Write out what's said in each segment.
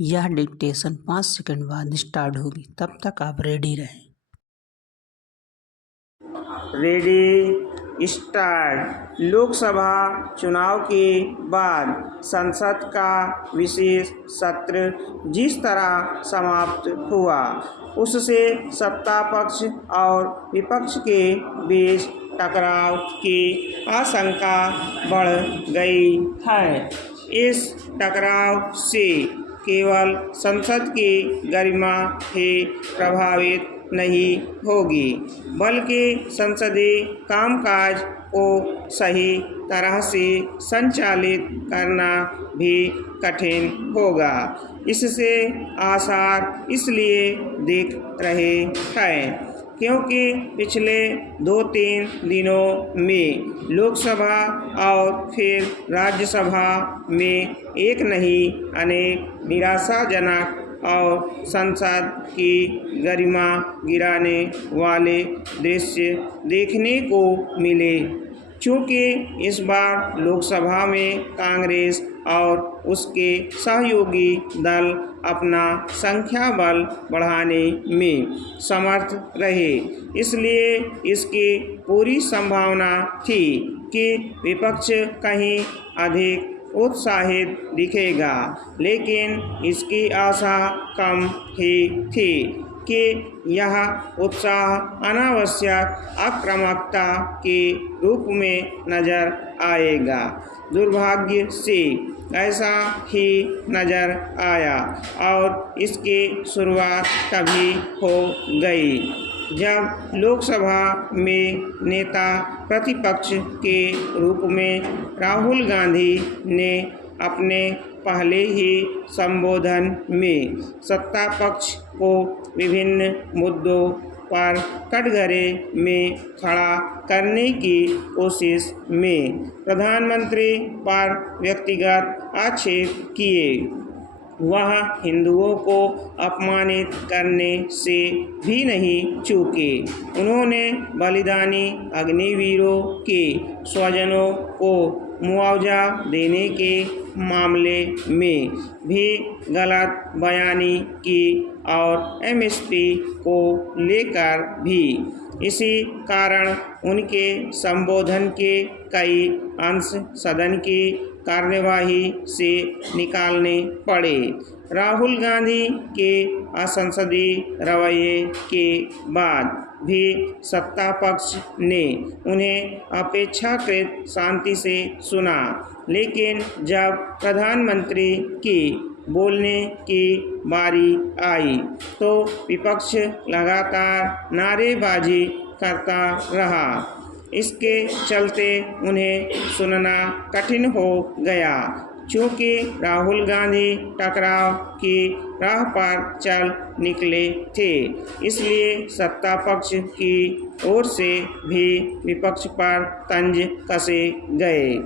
यह dictation 5 second बाद start होगी, तब तक आप रेडी रहें। Ready start. लोकसभा चुनाव के बाद संसद का विशेष सत्र जिस तरह समाप्त हुआ, उससे सत्ता पक्ष और विपक्ष के बीच टकराव की आशंका बढ़ गई है। इस टकराव से केवल संसद की गरिमा ही प्रभावित नहीं होगी, बल्कि संसदीय कामकाज को सही तरह से संचालित करना भी कठिन होगा। इससे आसार इसलिए दिख रहे हैं क्योंकि पिछले 2-3 दिनों में लोकसभा और फिर राज्यसभा में एक नहीं अनेक निराशाजनक और संसद की गरिमा गिराने वाले दृश्य देखने को मिले। चूँकि इस बार लोकसभा में कांग्रेस और उसके सहयोगी दल अपना संख्या बल बढ़ाने में समर्थ रहे, इसलिए इसकी पूरी संभावना थी कि विपक्ष कहीं अधिक उत्साहित दिखेगा, लेकिन इसकी आशा कम ही थी कि यह उत्साह अनावश्यक आक्रामकता के रूप में नजर आएगा। दुर्भाग्य से ऐसा ही नजर आया और इसकी शुरुआत तभी हो गई जब लोकसभा में नेता प्रतिपक्ष के रूप में राहुल गांधी ने अपने पहले ही संबोधन में सत्ता पक्ष को विभिन्न मुद्दों पर कटघरे में खड़ा करने की कोशिश में प्रधानमंत्री पर व्यक्तिगत आक्षेप किए। वह हिंदुओं को अपमानित करने से भी नहीं चूके। उन्होंने बलिदानी अग्निवीरों के स्वजनों को मुआवजा देने के मामले में भी गलत बयानी की और एमएसपी को लेकर भी। इसी कारण उनके संबोधन के कई अंश सदन की कार्यवाही से निकालने पड़े। राहुल गांधी के असंसदीय रवैये के बाद भी सत्ता पक्ष ने उन्हें अपेक्षाकृत शांति से सुना, लेकिन जब प्रधानमंत्री की बोलने की बारी आई तो विपक्ष लगातार नारेबाजी करता रहा। इसके चलते उन्हें सुनना कठिन हो गया। चूँकि राहुल गांधी टकराव की राह पर चल निकले थे, इसलिए सत्ता पक्ष की ओर से भी विपक्ष पर तंज कसे गए।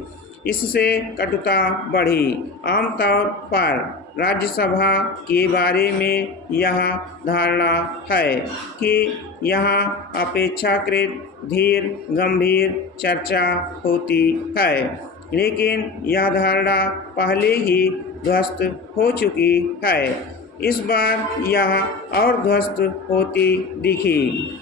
इससे कटुता बढ़ी। आमतौर पर राज्यसभा के बारे में यह धारणा है कि यहाँ अपेक्षाकृत धीर गंभीर चर्चा होती है, लेकिन यह धारणा पहले ही ध्वस्त हो चुकी है। इस बार यह और ध्वस्त होती दिखी।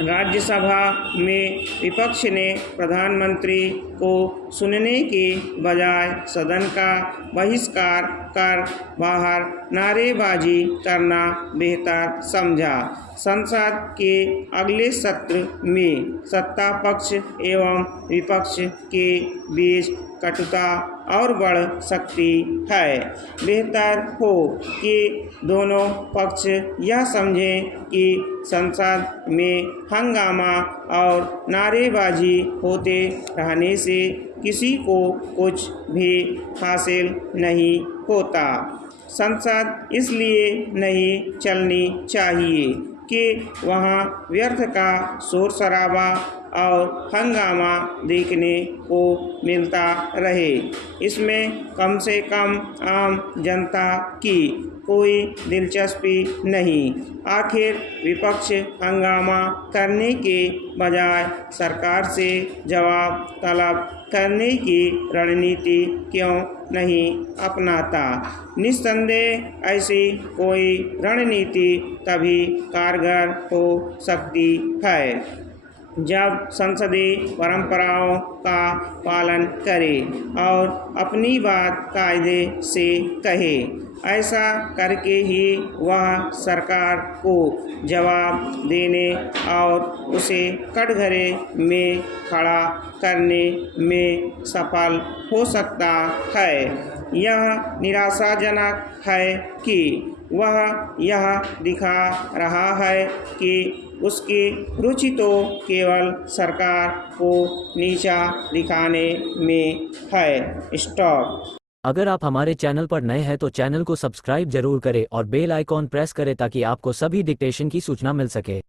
राज्यसभा में विपक्ष ने प्रधानमंत्री को सुनने के बजाय सदन का बहिष्कार कर बाहर नारेबाजी करना बेहतर समझा। संसद के अगले सत्र में सत्ता पक्ष एवं विपक्ष के बीच कटुता और बढ़ सकती है। बेहतर हो कि दोनों पक्ष यह समझें कि संसद में हंगामा और नारेबाजी होते रहने से किसी को कुछ भी हासिल नहीं होता। संसद इसलिए नहीं चलनी चाहिए कि वहाँ व्यर्थ का शोर शराबा और हंगामा देखने को मिलता रहे। इसमें कम से कम आम जनता की कोई दिलचस्पी नहीं। आखिर विपक्ष हंगामा करने के बजाय सरकार से जवाब तलब करने की रणनीति क्यों नहीं अपनाता। निस्संदेह ऐसी कोई रणनीति तभी कारगर हो सकती है जब संसदीय परंपराओं का पालन करे और अपनी बात कायदे से कहे। ऐसा करके ही वह सरकार को जवाब देने और उसे कटघरे में खड़ा करने में सफल हो सकता है। यह निराशाजनक है कि वह यह दिखा रहा है कि उसकी रुचि तो केवल सरकार को नीचा दिखाने में है। स्टॉप। अगर आप हमारे चैनल पर नए हैं तो चैनल को सब्सक्राइब जरूर करें और बेल आइकॉन प्रेस करें ताकि आपको सभी डिक्टेशन की सूचना मिल सके।